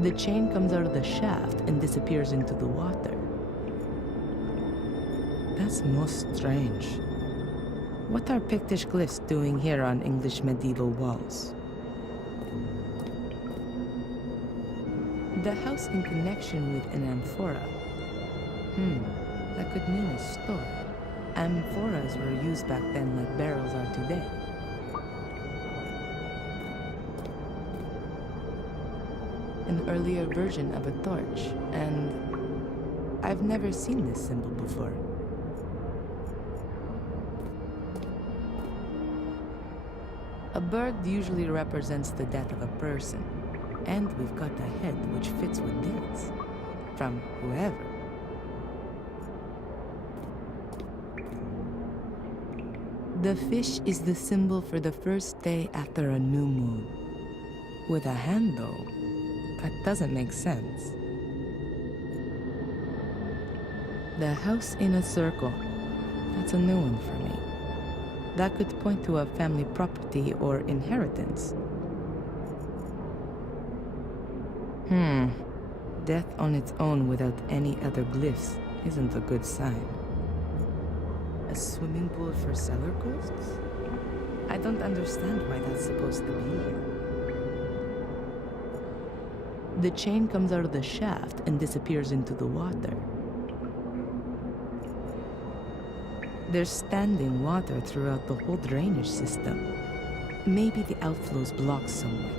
The chain comes out of the shaft and disappears into the water. That's most strange. What are Pictish glyphs doing here on English medieval walls? The house in connection with an amphora. That could mean a store. Amphoras were used back then like barrels are today. An earlier version of a torch, and I've never seen this symbol before. A bird usually represents the death of a person, and we've got a head which fits with this, from whoever. The fish is the symbol for the first day after a new moon. With a hand, though, that doesn't make sense. The house in a circle. That's a new one for me. That could point to a family property or inheritance. Death on its own without any other glyphs isn't a good sign. A swimming pool for cellar ghosts? I don't understand why that's supposed to be here. The chain comes out of the shaft and disappears into the water. There's standing water throughout the whole drainage system. Maybe the outflow's blocked somewhere.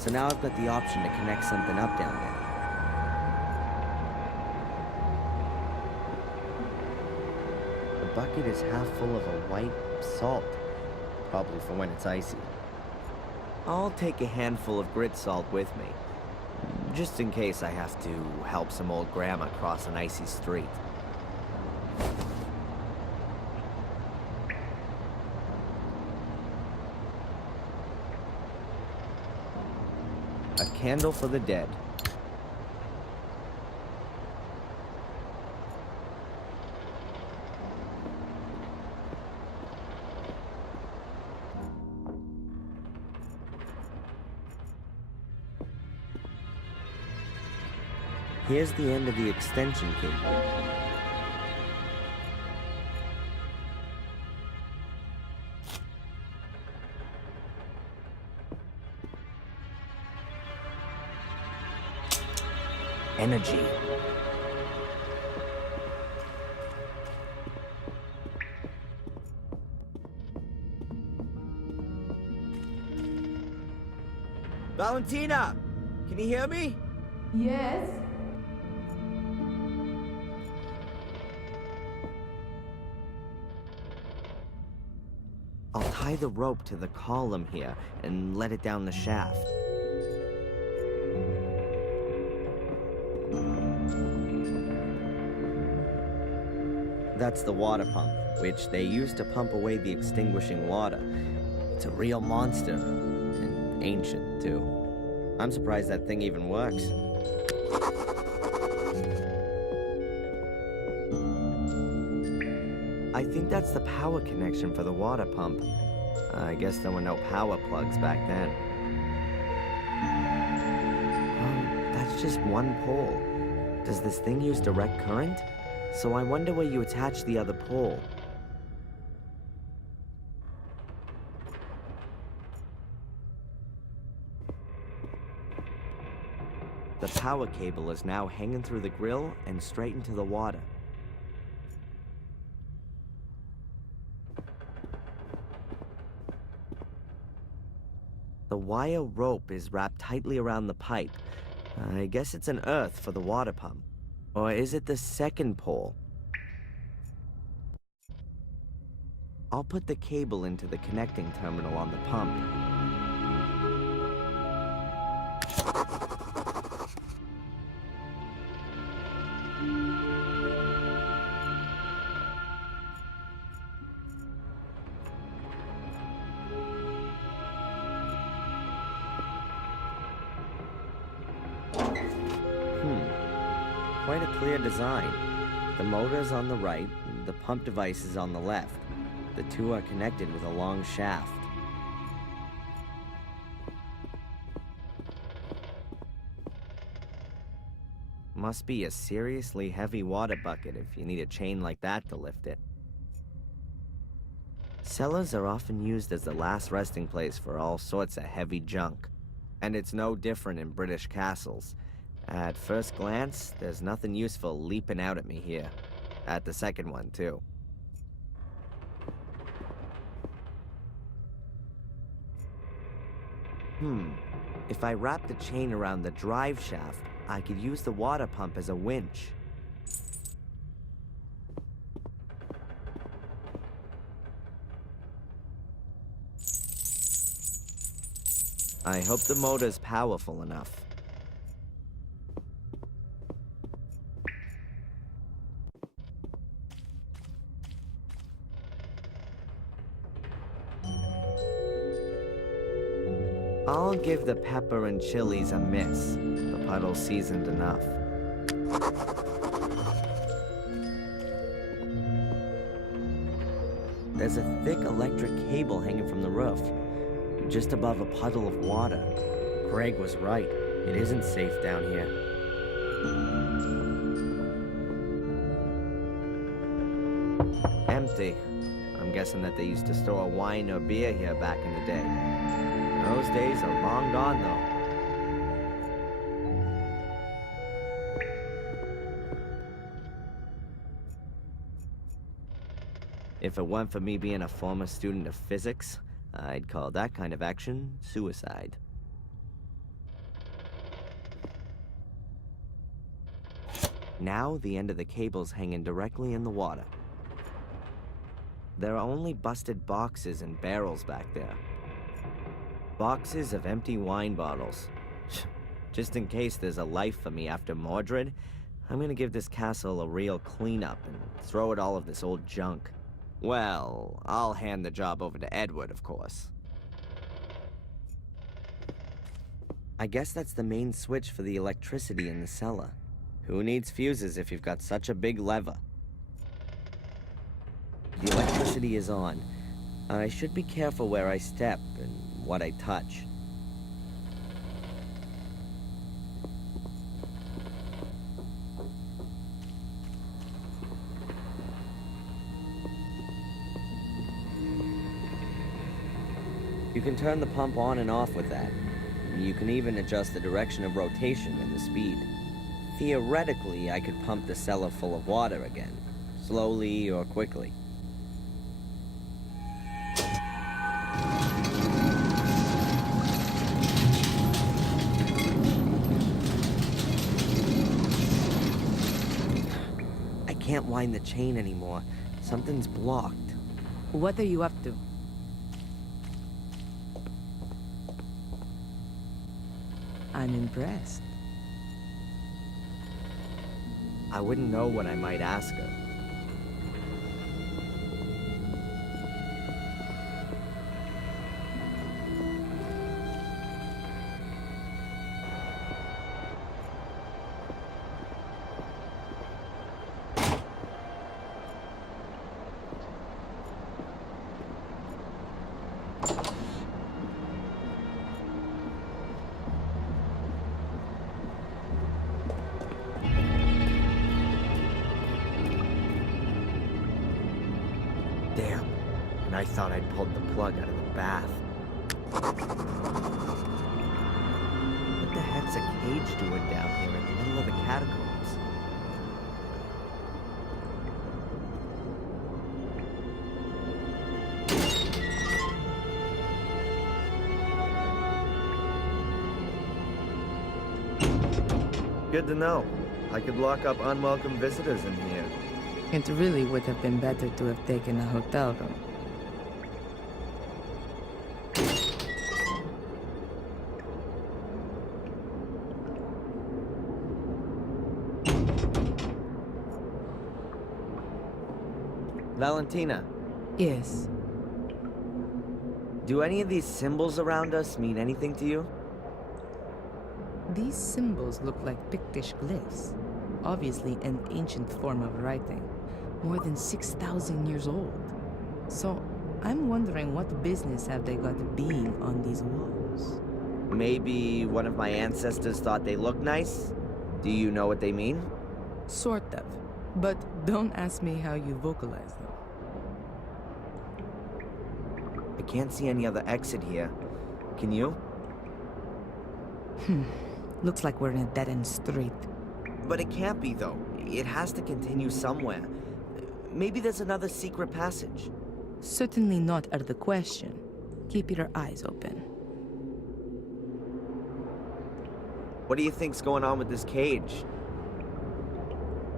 So now I've got the option to connect something up down there. The bucket is half full of a white salt, probably for when it's icy. I'll take a handful of grit salt with me, just in case I have to help some old grandma cross an icy street. A candle for the dead. Here's the end of the extension cable. Energy. Valentina! Can you hear me? Yes? I'll tie the rope to the column here and let it down the shaft. That's the water pump, which they use to pump away the extinguishing water. It's a real monster, and ancient, too. I'm surprised that thing even works. I think that's the power connection for the water pump. I guess there were no power plugs back then. Oh, that's just one pole. Does this thing use direct current? So I wonder where you attach the other pole. The power cable is now hanging through the grill and straight into the water. The wire rope is wrapped tightly around the pipe. I guess it's an earth for the water pump. Or is it the second pole? I'll put the cable into the connecting terminal on the pump. Quite a clear design. The motor's on the right, the pump device is on the left. The two are connected with a long shaft. Must be a seriously heavy water bucket if you need a chain like that to lift it. Cellars are often used as the last resting place for all sorts of heavy junk. And it's no different in British castles. At first glance, there's nothing useful leaping out at me here. At the second one, too. If I wrap the chain around the drive shaft, I could use the water pump as a winch. I hope the motor's powerful enough. I'll give the pepper and chilies a miss. The puddle's seasoned enough. There's a thick electric cable hanging from the roof, just above a puddle of water. Greg was right. It isn't safe down here. Empty. I'm guessing that they used to store wine or beer here back in the day. Those days are long gone, though. If it weren't for me being a former student of physics, I'd call that kind of action suicide. Now the end of the cable's hanging directly in the water. There are only busted boxes and barrels back there. Boxes of empty wine bottles. Just in case there's a life for me after Mordred, I'm gonna give this castle a real cleanup and throw at all of this old junk. Well, I'll hand the job over to Edward, of course. I guess that's the main switch for the electricity in the cellar. Who needs fuses if you've got such a big lever? The electricity is on. I should be careful where I step and what I touch. You can turn the pump on and off with that. You can even adjust the direction of rotation and the speed. Theoretically, I could pump the cellar full of water again, slowly or quickly. I can't wind the chain anymore. Something's blocked. What are you up to? I'm impressed. I wouldn't know what I might ask her. Damn, and I thought I'd pulled the plug out of the bath. What the heck's a cage doing down here in the middle of the catacombs? Good to know. I could lock up unwelcome visitors in here. It really would have been better to have taken a hotel room. Valentina, Yes. do any of these symbols around us mean anything to you? These symbols look like Pictish glyphs. Obviously an ancient form of writing. More than 6,000 years old. So, I'm wondering what business have they got being on these walls? Maybe one of my ancestors thought they looked nice? Do you know what they mean? Sort of. But don't ask me how you vocalize them. I can't see any other exit here. Can you? Looks like we're in a dead-end street. But it can't be, though. It has to continue somewhere. Maybe there's another secret passage. Certainly not out of the question. Keep your eyes open. What do you think's going on with this cage?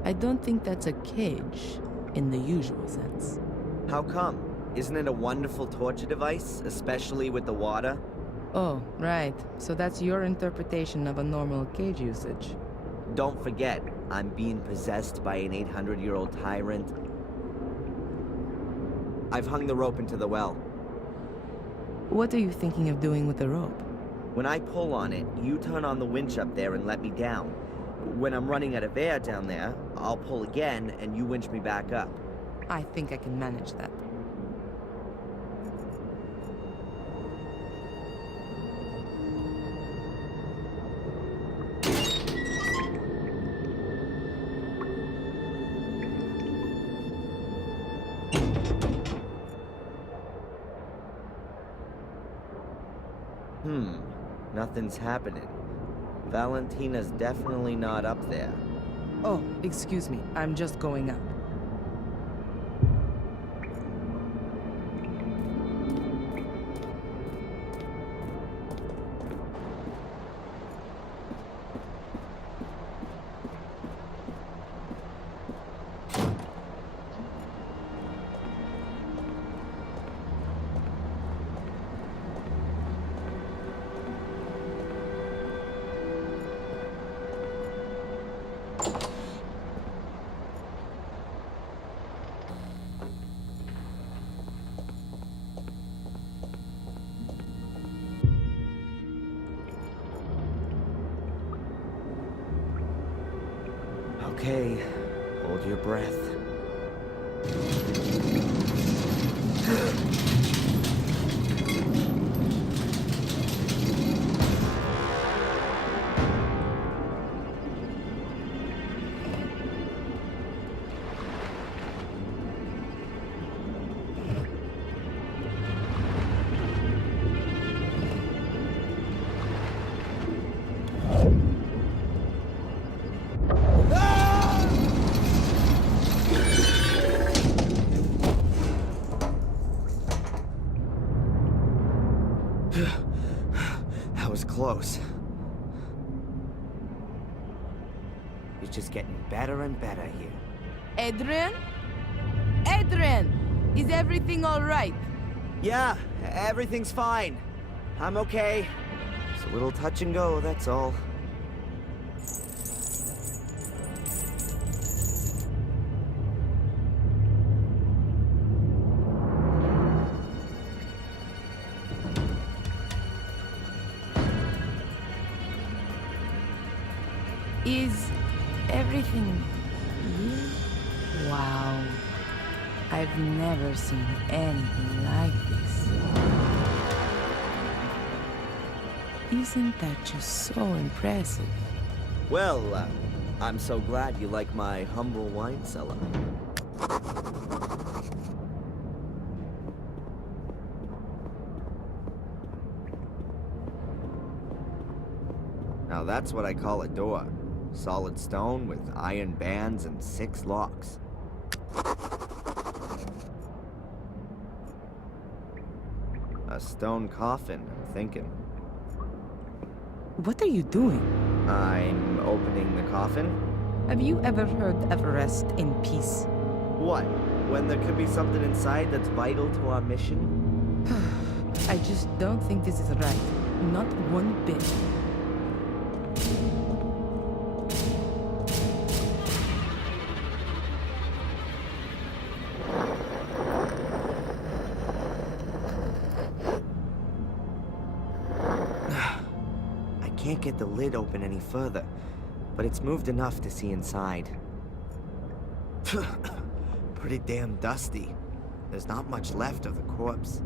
I don't think that's a cage, in the usual sense. How come? Isn't it a wonderful torture device, especially with the water? Oh, right. So that's your interpretation of a normal cage usage. Don't forget, I'm being possessed by an 800-year-old tyrant. I've hung the rope into the well. What are you thinking of doing with the rope? When I pull on it, you turn on the winch up there and let me down. When I'm running out of air down there, I'll pull again and you winch me back up. I think I can manage that. Nothing's happening. Valentina's definitely not up there. Oh, excuse me. I'm just going up. Okay, hold your breath. That was close. It's just getting better and better here. Adrian? Adrian! Is everything all right? Yeah, everything's fine. I'm okay. It's a little touch and go, that's all. Is everything real? Wow. I've never seen anything like this. Isn't that just so impressive? Well, I'm so glad you like my humble wine cellar. Now that's what I call a door. Solid stone with iron bands and 6 locks. A stone coffin, I'm thinking. What are you doing? I'm opening the coffin? Have you ever heard of rest in peace? What? When there could be something inside that's vital to our mission? I just don't think this is right. Not one bit. can't get the lid open any further, but it's moved enough to see inside. Pretty damn dusty. There's not much left of the corpse.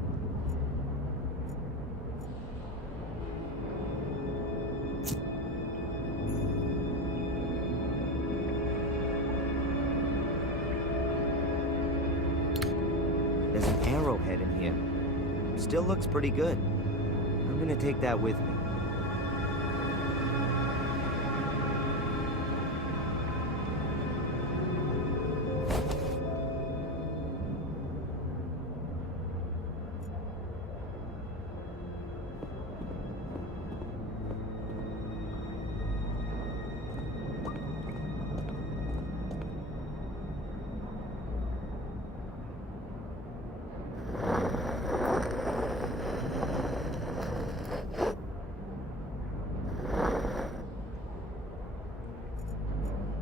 There's an arrowhead in here. Still looks pretty good. I'm gonna take that with me.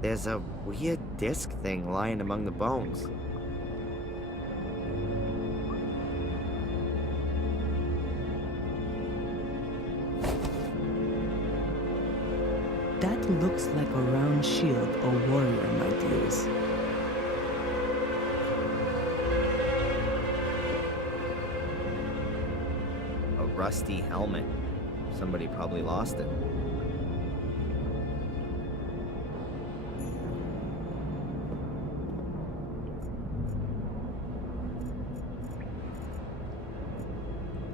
There's a weird disc thing lying among the bones. That looks like a round shield a warrior might use. A rusty helmet. Somebody probably lost it.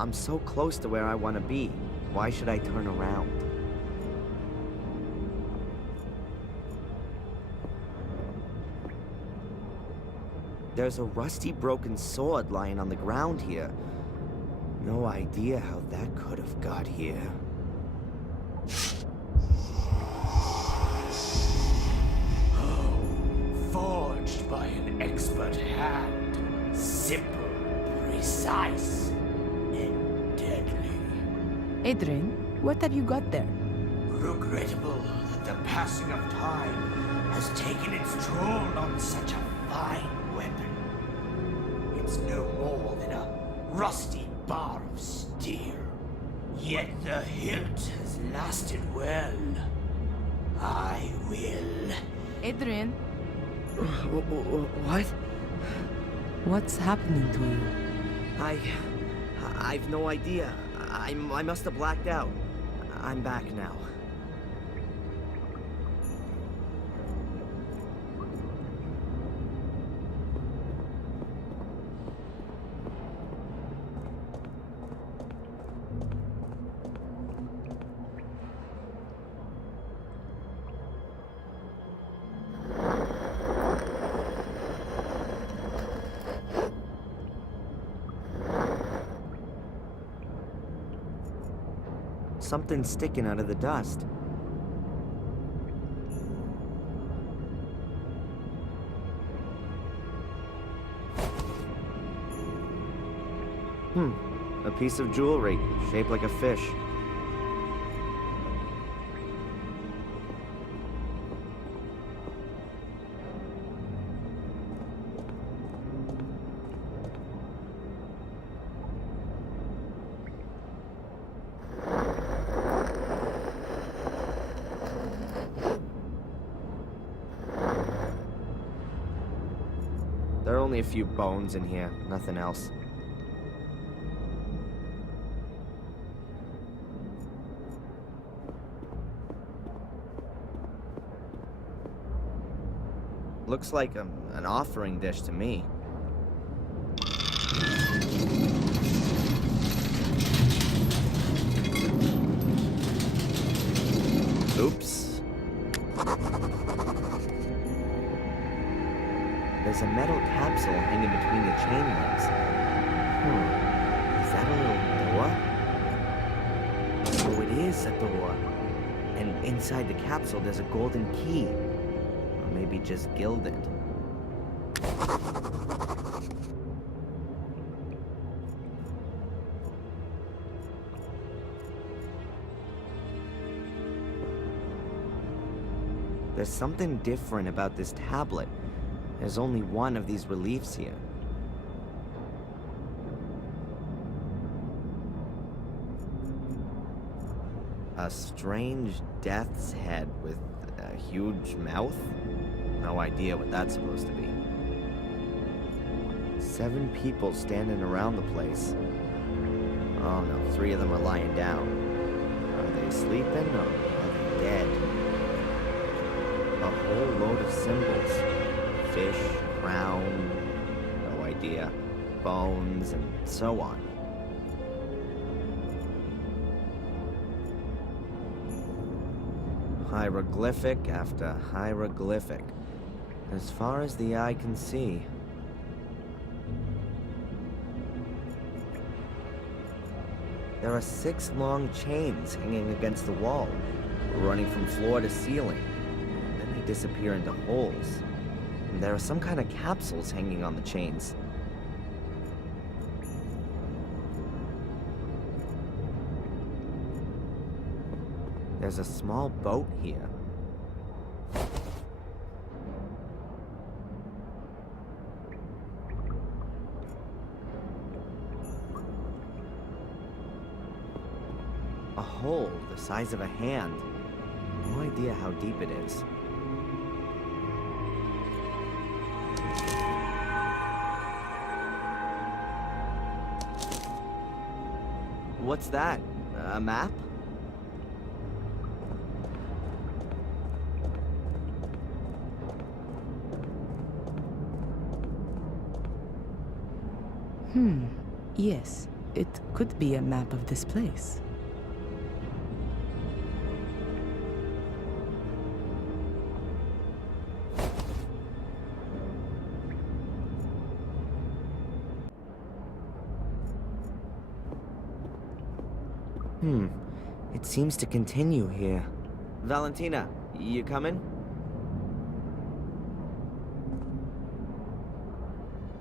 I'm so close to where I want to be. Why should I turn around? There's a rusty broken sword lying on the ground here. No idea how that could have got here. Oh, forged by an expert hand. Simple, precise, and deadly. Adrian, what have you got there? Regrettable that the passing of time has taken its toll on such a fine weapon. It's no more than a rusty bar of steel. Yet the hilt has lasted well. I will. Adrian, What? what's happening to you? I've no idea. I must have blacked out. I'm back now. Something's sticking out of the dust. A piece of jewelry, shaped like a fish. There are only a few bones in here, nothing else. Looks like an offering dish to me. Oops. There's a metal capsule hanging between the chain links. Is that a little door? Oh, it is a door. And inside the capsule, there's a golden key. Or maybe just gilded. There's something different about this tablet. There's only one of these reliefs here. A strange death's head with a huge mouth? No idea what that's supposed to be. 7 people standing around the place. Oh no, 3 of them are lying down. Are they sleeping or are they dead? A whole load of symbols. Fish, crown, no idea. Bones, and so on. Hieroglyphic after hieroglyphic. As far as the eye can see. There are 6 long chains hanging against the wall, running from floor to ceiling. Then they disappear into holes. And there are some kind of capsules hanging on the chains. There's a small boat here. A hole the size of a hand. No idea how deep it is. What's that? A map? Yes, it could be a map of this place. It seems to continue here. Valentina, you coming?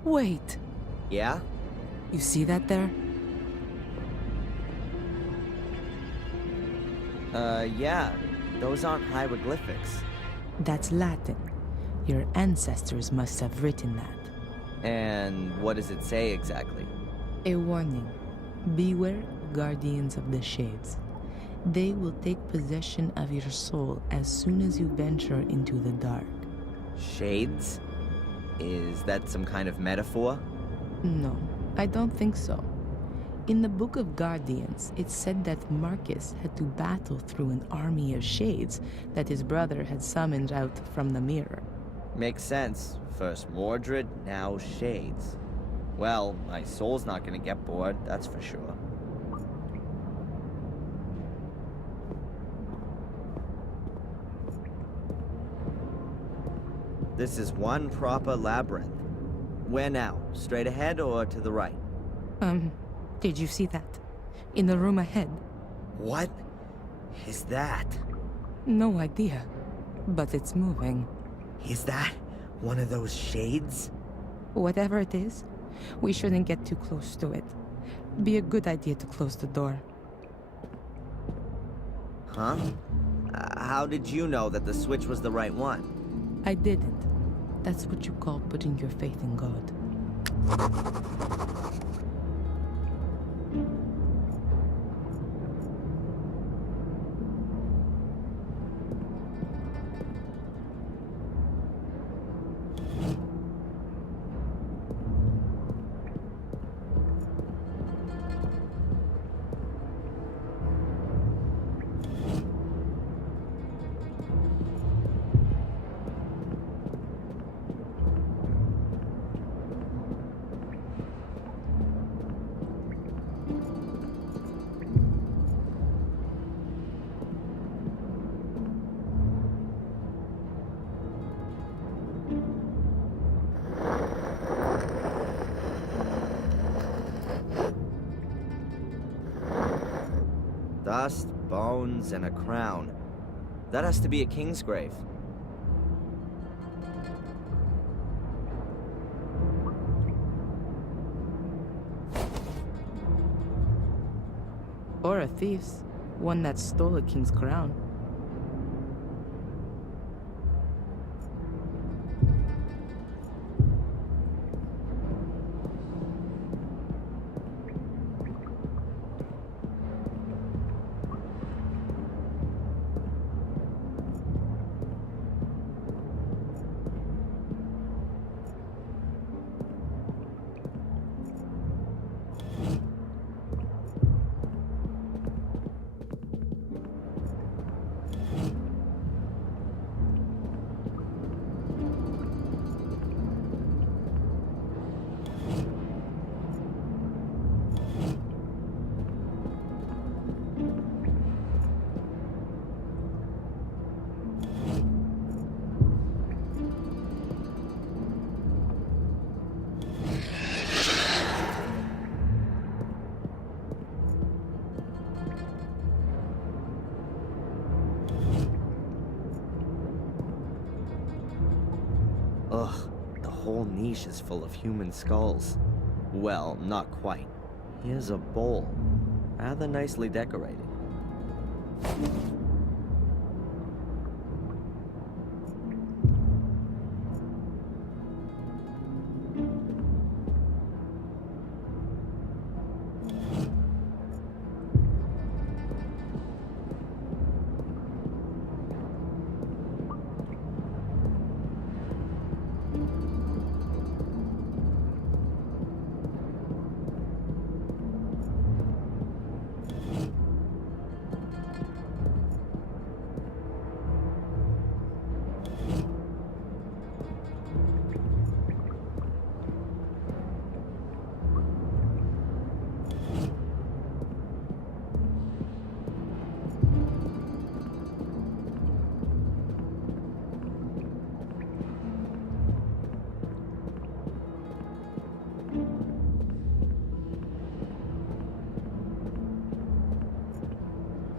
Wait, Yeah? you see that there? Yeah. Those aren't hieroglyphics. That's Latin. Your ancestors must have written that. And what does it say exactly? A warning. Beware, guardians of the shades. They will take possession of your soul as soon as you venture into the dark. Shades? Is that some kind of metaphor? No, I don't think so. In the Book of Guardians, it said that Marcus had to battle through an army of shades that his brother had summoned out from the mirror. Makes sense. First Mordred, now Shades. Well, my soul's not gonna get bored, that's for sure. This is one proper labyrinth. Where now? Straight ahead or to the right? Did you see that? In the room ahead? What is that? No idea, but it's moving. Is that one of those shades? Whatever it is, we shouldn't get too close to it. Be a good idea to close the door. Huh? How did you know that the switch was the right one? I didn't. That's what you call putting your faith in God. Dust, bones, and a crown. That has to be a king's grave. Or a thief's. One that stole a king's crown. niche is full of human skulls. Well, not quite. Here's a bowl, rather nicely decorated.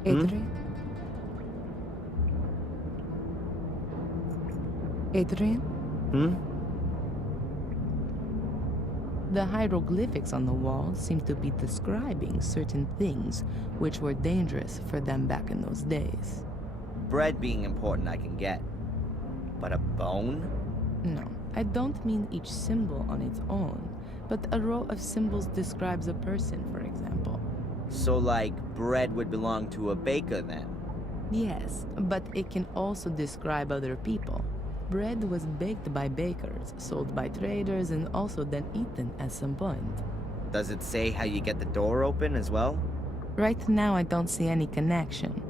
Adrian? Adrian? The hieroglyphics on the wall seem to be describing certain things which were dangerous for them back in those days. Bread being important I can get. But a bone? No, I don't mean each symbol on its own, but a row of symbols describes a person, for example. So like, bread would belong to a baker then? Yes, but it can also describe other people. Bread was baked by bakers, sold by traders, and also then eaten at some point. Does it say how you get the door open as well? Right now, I don't see any connection.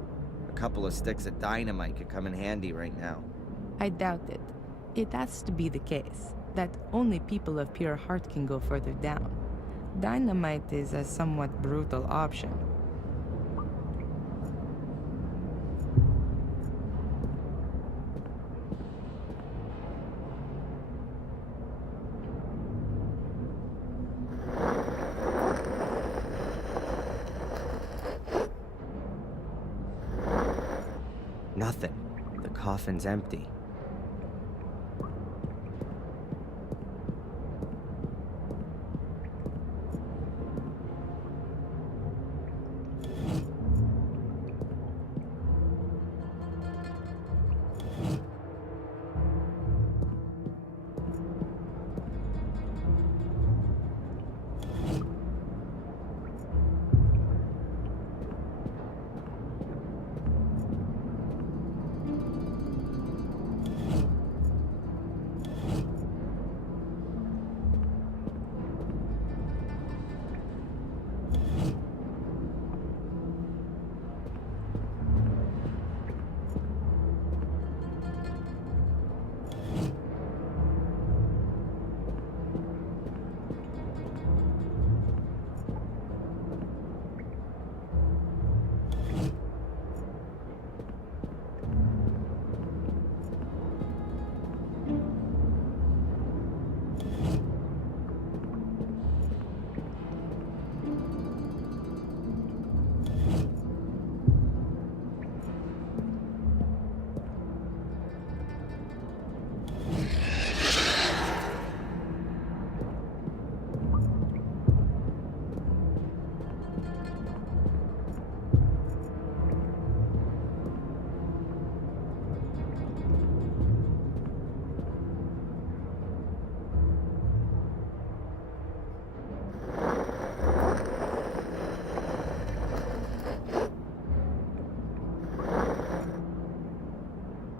A couple of sticks of dynamite could come in handy right now. I doubt it. It has to be the case that only people of pure heart can go further down. Dynamite is a somewhat brutal option. Nothing. The coffin's empty.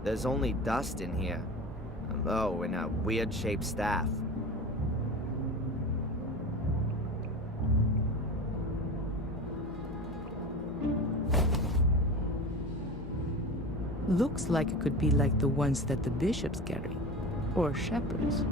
There's only dust in here. Oh, and a weird-shaped staff. Looks like it could be like the ones that the bishops carry, or shepherds.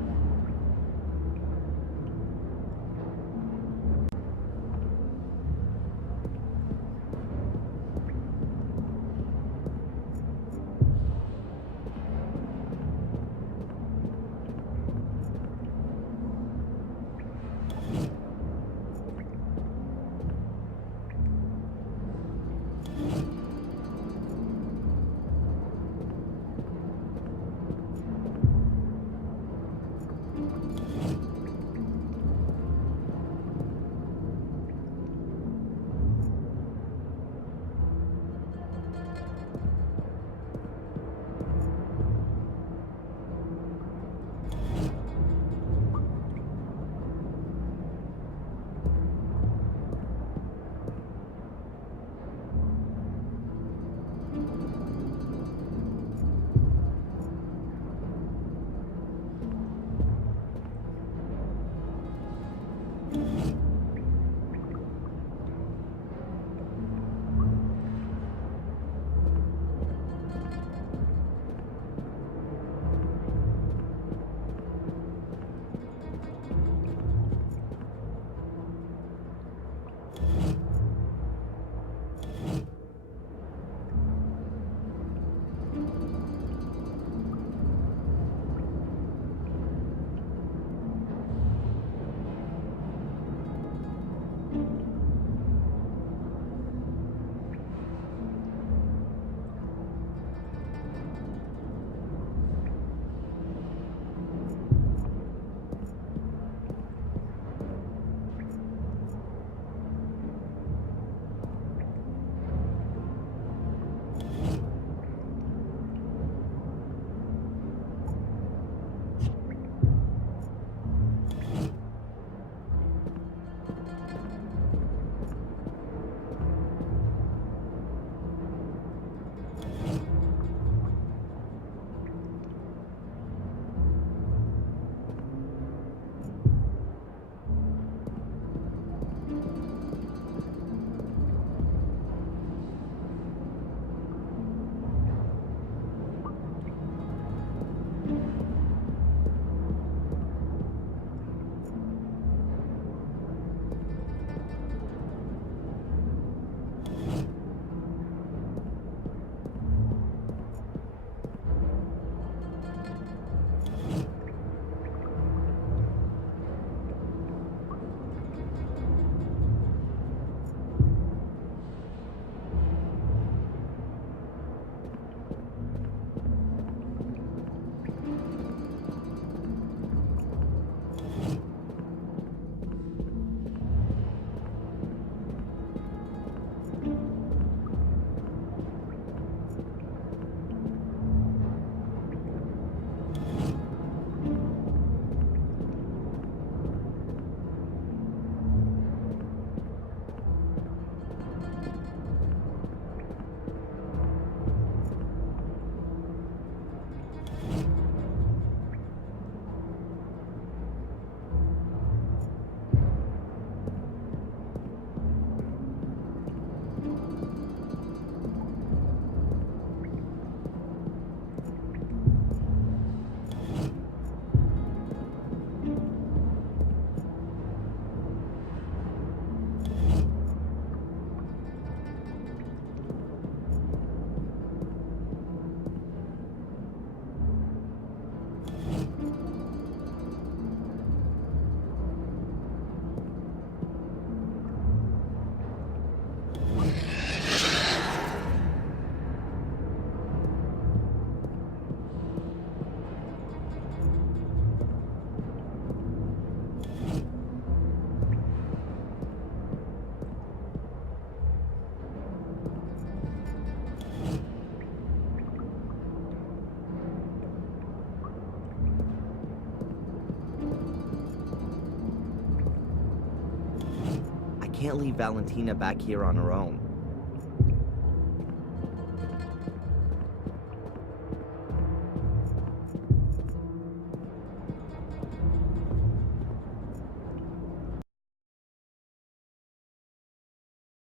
can't leave Valentina back here on her own.